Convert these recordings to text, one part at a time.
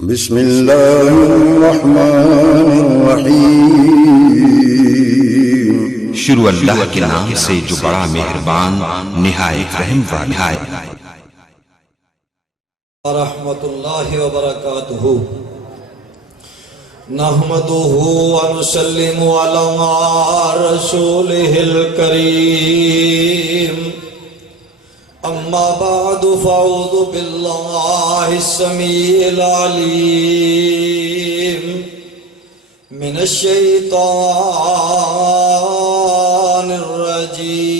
بسم اللہ الرحمن الرحیم۔ شروع اللہ کے نام سے جو بڑا مہربان نہایت رحم والا ہے۔ رحمت اللہ وبرکاتہ۔ نحمدہ ونسلم علی رسولہ الکریم۔ اما بعد فاعوذ باللہ السمیع العلیم من الشیطان الرجیم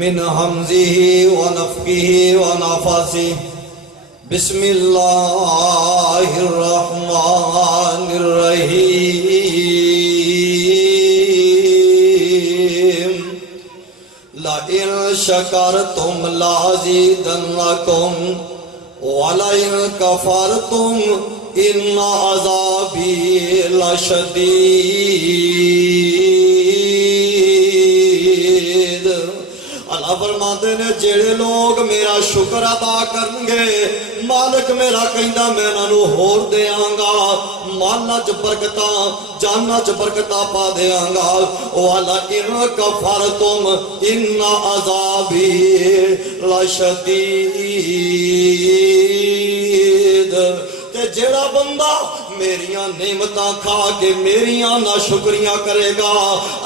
من حمزہ ونفخہ ونفثہ۔ بسم اللہ الرحمن الرحیم۔ لئن شکرتم لازیدنکم ولئن کفرتم ان عذابی لشدید۔ اللہ فرماتے نے جڑے لوگ میرا شکر ادا کرنگے مالک میرا کہندا میں انہاں نوں ہور دیاں گا، مالاں چ برکتاں جاناں چ برکتاں پا دیاں گا۔ وَلَئِن كَفَرْتُمْ إِنَّ عَذَابِي لَشَدِيدٌ۔ تے جیڑا بندہ میریاں نعمتاں کھا کے میریاں ناشکریاں کرے گا،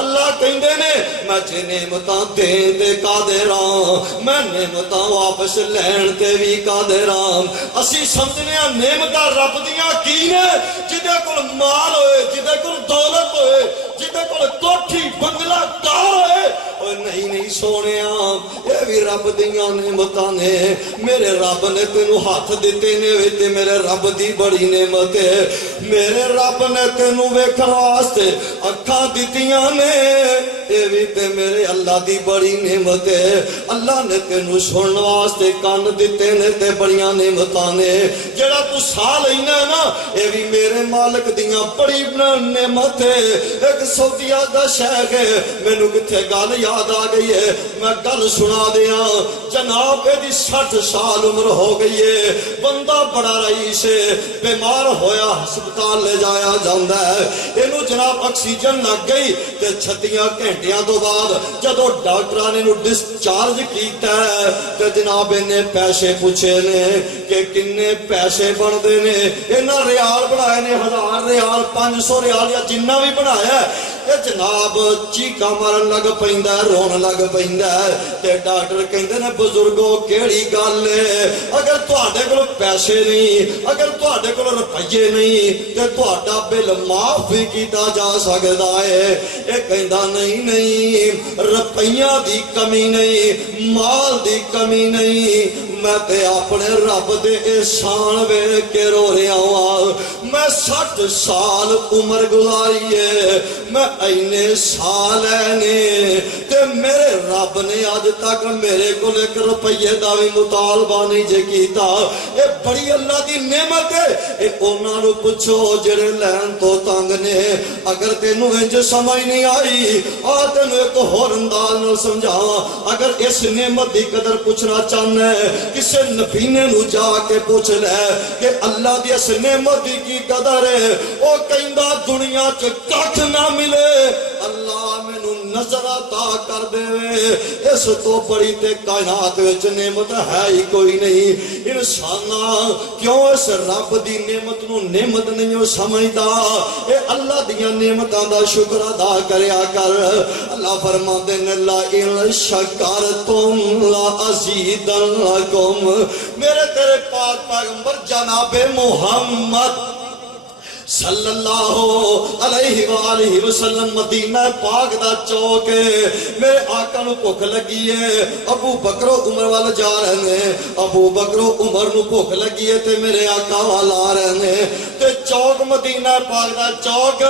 اللہ کہندے نے میں جے نعمتاں دین تے قادر ہاں، میں نعمتاں واپس لین تے بھی قادر ہاں۔ اسی سمجھنے ہاں نعمتاں رب دیاں کی نے، جدے کول مال ہوئے، جدے کول دولت ہوئے، جدے کول کوٹھی بنگلہ کار ہوئے، اوہ نہیں سونیاں یہ بھی رب دیاں نعمتاں نے۔ میرے رب نے تینوں ہاتھ دیتے نے تے میرے رب دی بڑی نعمت ہے۔ میرے رب نے تینوں ویکھن واسطے اکھاں دتیاں نے، یہ بھی تے میرے اللہ دی بڑی نعمت ہے۔ اللہ نے تینوں سنن واسطے کان دتے نے تے بڑیاں نعمتاں نے۔ جڑا تو سا لینا ہے نا یہ بھی میرے مالک دیاں بڑی نعمت ہے۔ ایک سعودیہ دا شیخ ہے، مینوں کتھے گل یاد آ گئی ہے، میں گل سنا دیاں۔ جناب دی 60 سال عمر ہو گئی ہے، بندہ بڑا رئیس ہے، بیمار ہویا ہسپتال لے جایا جاندا ہے۔ اینوں جناب آکسیجن لگ گئی تے 36 گھنٹیاں تو بعد جدوں ڈاکٹراں نے اینوں ڈسچارج کیتا ہے تے جناب نے پیسے پوچھے نے کہ کنے پیسے بندے نے۔ انہاں ریال بنائے نے 1000 ریال 500 ریال یا جنہ بھی بنایا ہے۔ اے جناب چیکا مارن لگ پیندا ہے، رون لگ پیندا ہے تے ڈاکٹر کہندے نے بزرگو کیڑی گل ہے، اگر تہاڈے کول پیسے نہیں، اگر تہاڈے کول روپیے نہیں تے تہاڈا بل معاف بھی کیتا جا سکدا ہے۔ اے کہندا نہیں روپیاں دی کمی نہیں، مال دی کمی نہیں، میں تے اپنے رب دے احسان ویکھ کے رو رہا ہوں۔ میں 60 سال عمر گزاری ہے، میں اینے سال نے تے میرے رب نے آج تک میرے کو 1 روپیے دا بھی مطالبہ نہیں جے کیتا۔ اے بڑی اللہ دی نعمت ہے۔ اے انہاں نوں پوچھو جڑے لین تو تنگ نے، اگر تینوں انج سمجھ نہیں آئی آ تینوں ایک ہور انداز نال سمجھاواں۔ اگر اس نعمت دی قدر پوچھنا چاہنا ہے کسے نبی نے نو جا کے پوچھ لے کہ اللہ دی اس نعمت دی کی قدر ہے، او کہندا دنیا چ کچھ نہ ملے اللہ مینوں نظر عطا کر دے، اس تو بڑی تے کائنات وچ نعمت ہے ہی کوئی نہیں۔ انساناں کیوں اس رب دی نعمت نو نعمت نہیں ہو سمجھدا؟ اے اللہ دیاں نعمتاں دا شکر ادا کریا کر۔ اللہ فرماندے نے لئن شکرتم لازیدنکم۔ میرے تیرے پاک پیغمبر جناب محمد صلی اللہ علیہ وآلہ وسلم مدینہ پاک دا چوک ہے، میرے آقا نو بھوک لگی ہے، ابو بکر و عمر والا جا رہے ہیں، ابو بکر و عمر نو بھوک لگی ہے تے میرے آقا والا آ رہے ہیں تے چوک مدینہ پاک دا چوک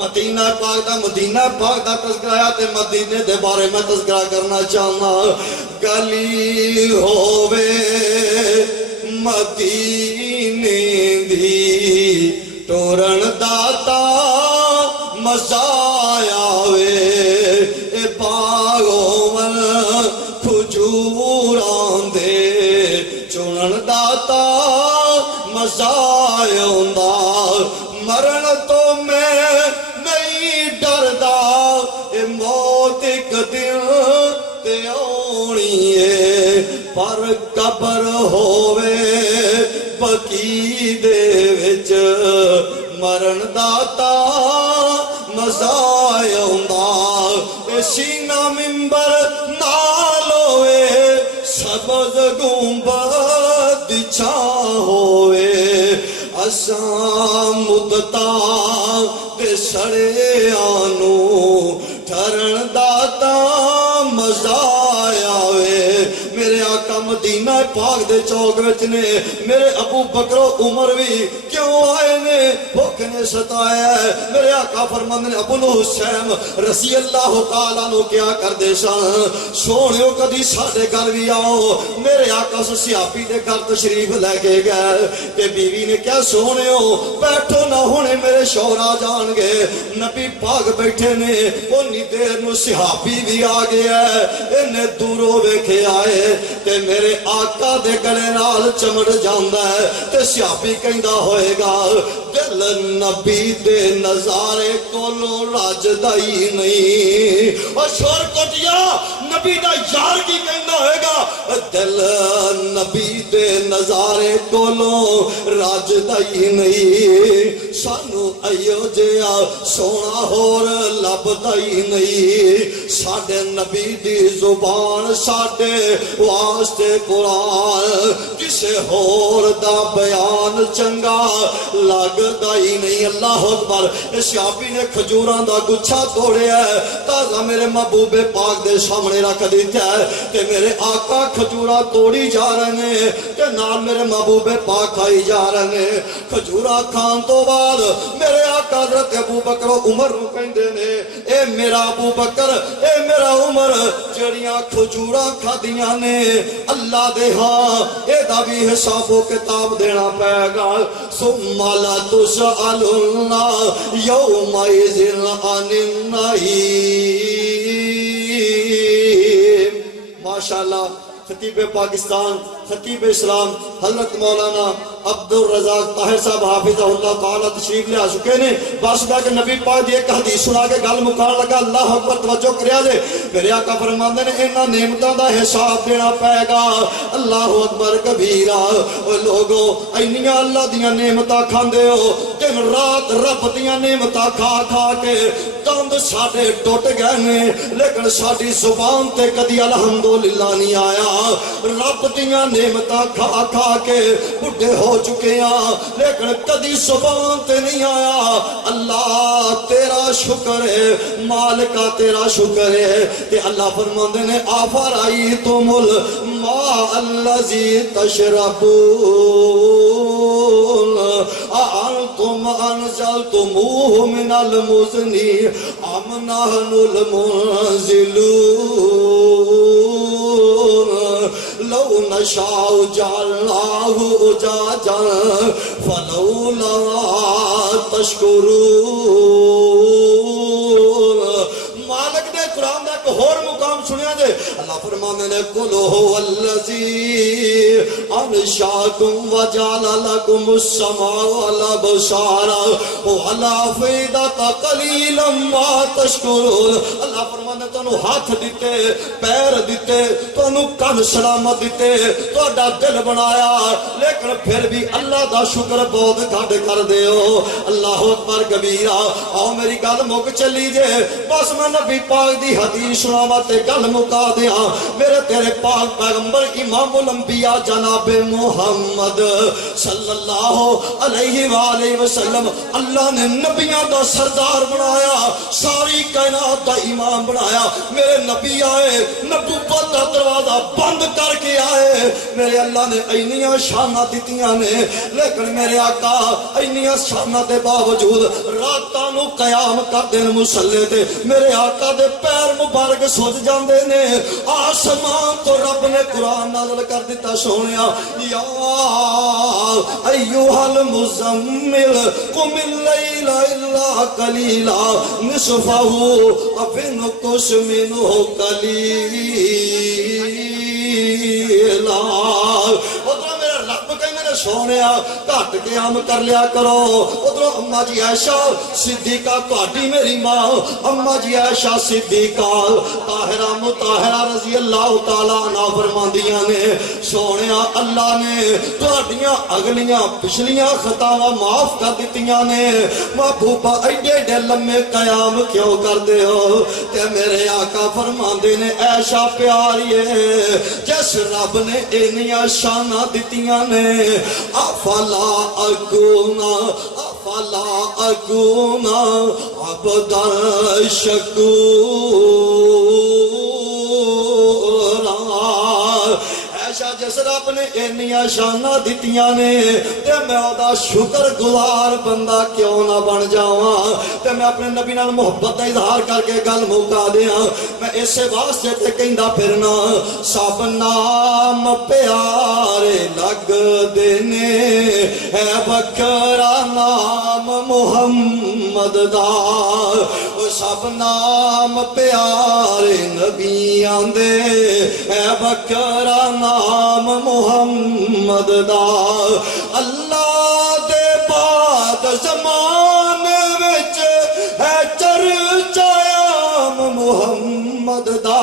مدینہ پاک دا تذکرہ تے مدینے دے بارے میں تذکرہ کرنا چاہنا۔ گلی ہووے مدینے دی ٹورن داتا مزہ آوے، اے باغوں من کھجوراں دے چنن داتا مزہ آوندا مرن تو میں نہیں ڈردا اے موت ایک دن تے آنی ہے پر قبر ہووے بقی دے وچ مرن داتا مزہ آوندا اے سینہ منبر نال ہوئے سبز گنبد چھا ہوئے اساں مدتاں تے سڑیانو ٹھرن داتا مزہ آوے میرے آقا مدینہ پاک دے چوک وچ نے میرے ابو بکر و عمر بھی کیوں آئے نے بھوک نے ستایا ہے میرے آقا فرماندے نے ابو الحسین رضی اللہ تعالیٰ نو کیا کر دے سان سونیو کدی ساڈے گھر بھی آؤ میرے آقا سیاپی دے گھر تشریف لے کے گئے تے بیوی نے کیا سونیو بیٹھو نہ ہونے میرے شوہر آ جان گے نبی پاک بیٹھے نے اونی دیر نو صحابی بھی آ گیا ہے انہیں دوروں ویکھے آئے تے میرے آقا دے گلے نال چمڑ جاندا ہے تے صحابی کہندا ہوئے گا دل نبی دے نظارے کولو راجدا ہی نہیں اور شور کوٹیا نبی دا یار کی کہندا ہوئے گا دل نبی دے نظارے کولو راجدا ہی نہیں سانو ایو جیا سونا ہور لبدا ہی نہیں ساڈے نبی دی زبان ساڈے واسطے قرآن کسے ہور دا بیان چنگا لگدا ہی نہیں اللہ اکبر اس صحابی نے کھجوراں دا گچھا توڑیا ہے تازہ میرے محبوب پاک دے سامنے رکھ دیتا ہے کہ میرے آقا کھجورا توڑی جا رہے ہیں کہ نال میرے محبوب پاک کھائی جا رہے ہیں کھجورا کھان تو بعد میرے آقا حضرت ابو بکر و عمر نو کہندے نے اے میرا ابو بکر اے میرا عمر جڑیاں کھجورا کھادیاں نے اللہ دے ہاں اے دا بھی حساب و کتاب دینا پائے گا ثم لا تسألن یومئذ عن النعیم ماشاءاللہ خطیب پاکستان خطیب اسلام حضرت مولانا عبد الرزاق طاہر صاحب حافظہ اللہ تعالیٰ تشریف لے آ چکے نے باسدہ کہ نبی پاک دی ایک حدیث سنا کے گل مکان لگا اللہ اکبر توجہ کریا دے میرے آقا فرماندے نے انہاں نعمتاں دا حساب دینا پائے گا اللہ اکبر کبیرہ او لوگو اینیاں اللہ دیاں نعمتاں کھاندے ہو دن رات رب دیاں نعمتاں کھا کھا کے دند ساڈے ٹوٹ گئے نے لیکن ساڈی زبان تے کدی الحمدللہ نہیں آیا رب دیاں نعمتاں کھا کھا کے بڈھے ہو چکے ہیں لیکن کدی زبان تے نہیں آیا اللہ تیرا شکر ہے مالکہ تیرا شکر ہے کہ اللہ فرماندے نے آفرائیتم الماء الذی تشربون أأنتم أنزلتموه من المزن أم نحن المنزلون لو نشاء جعلناه أجاجا فلولا تشكرون مالک نے قرآن کا ایک اور مقام سنیا دے اللہ فرمانے نے قل هو الذی انشاکم وجعل لکم السماء والابصار والافئدۃ قلیلا ما تشکرون اللہ فرمانے تانوں ہاتھ دیتے پیر دیتے تانوں کان سلامت دیتے تہاڈا دل بنایا لیکن پھر بھی اللہ دا شکر بہت گھٹ کر دیو اللہ اکبر کبیرہ آؤ میری گل مک چلی جے بس میں نبی پاک دی حدیث سناواں تے گل مکا دیاں میرے تیرے پاک پیغمبر امام الانبیاء جناب محمد صلی اللہ علیہ وآلہ وسلم اللہ نے نبیوں دا سردار بنایا ساری کائنات دا امام بنایا میرے نبی آئے نبوت دا دروازہ بند کر کے آئے میرے اللہ نے اینیاں شانہ دیتیاں نے لیکن میرے آقا اینیاں شانہ دے باوجود راتاں نو قیام کر دین مسلے تے میرے آقا دے پیر مبارک سوج جاندے نے آسمان تو رب نے قرآن نازل کر دیتا سونیا یا ایوہ المزمل قم اللیل الا قلیلا نصفہ افن کش منہ قلیلا سونیا گھٹ کے ہم کر لیا کرو ادھر اما جی عائشہ صدیقہ تہاڈی میری ماں اما جی عائشہ صدیقہ طاہرہ مطہرہ رضی اللہ تعالیٰ عنہ فرماندیاں نے سونیا اللہ نے تہاڈیاں اگلیاں پچھلیاں خطاواں معاف کر دتیاں نے محبوبہ ایڈے ایڈے لمے قیام کیوں کر دے ہو تے میرے آقا فرماندے نے عائشہ پیاریے جس رب نے اینیاں شاناں دتیاں نے افلا اکونا عبد الشکورا جس رب نے اینیاں شاناں دتیاں نے تے میں اودا شکر گزار بندہ کیوں نہ بن جاواں تے میں اپنے نبی نال محبت دا اظہار کر کے گل مکا دیاں میں اسے واسطے تے کہندا پھرنا سب نام پیارے لگ دینے ہے بکرا نام محمد دا سب نام پیارے نبیاں دے ہے بکرا نام محمد دا اللہ دے بعد زمان وچ ہے چرچا عام محمد دا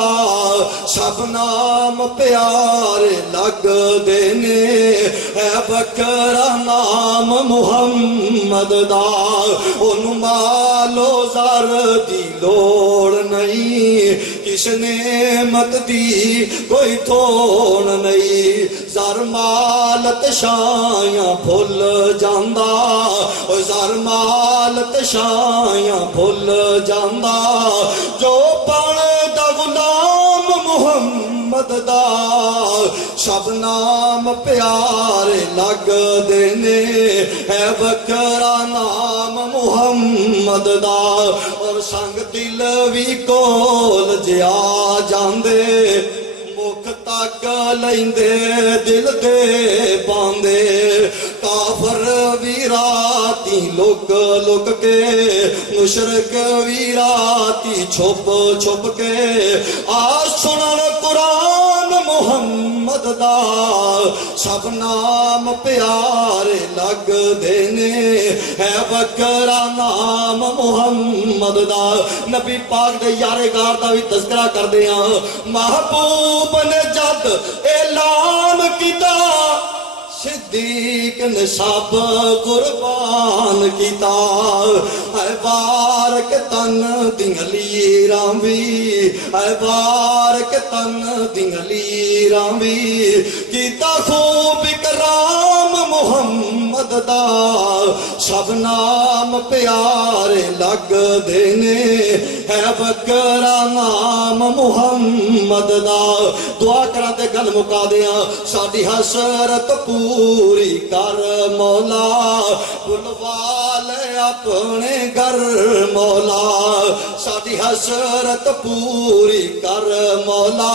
سب نام پیارے لگ دینے ہے بکرا نام محمد دا اونوں مالو زر دی لوڑ نہیں کس نعمت دی کوئی تھوڑ نہیں زر مال تشایاں بھول جاندا زر مال تشایاں بھول جاندا جو بندا غلام محمد دا سب نام پیارے لگ دینے ہے بکرا نام محمد دا اور سنگ دل وی کول جا جاندے مکھ تک لیندے دل دے باندے کافر وی راتی لک لک کے مشرک وی راتی چھپ چھپ کے آ سنن قرآن محمد دا سب نام پیارے لگ دینے ہے بکرا نام محمد دا نبی پاک دے یارے گار دا بھی تذکرہ کر دیاں محبوب نے جد اعلان کیتا صدیق نے سب قربان کیتا اے بارک تن دیاں لیراں وی اے بارک تن دیاں لیراں وی کیتا خوب کرام محمد دا سب نام پیارے لگ دینے ہے بکرا نام محمد دا دعا کراں تے گل مکا دیاں ساڈی حسرت پوری کر مولا بلوا لے اپنے گھر مولا ساڈی حسرت پوری کر مولا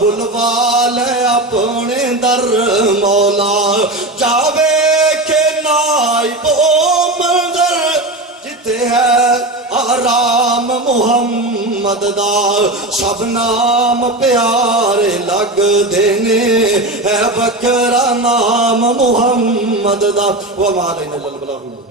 بلوا لے اپنے در مولا جاوے کہ نائب او منظر جتے ہے آرام محمد دا سب نام پیارے لگ دینے ہے بکرا نام محمد دا وما علینا الا البلاغ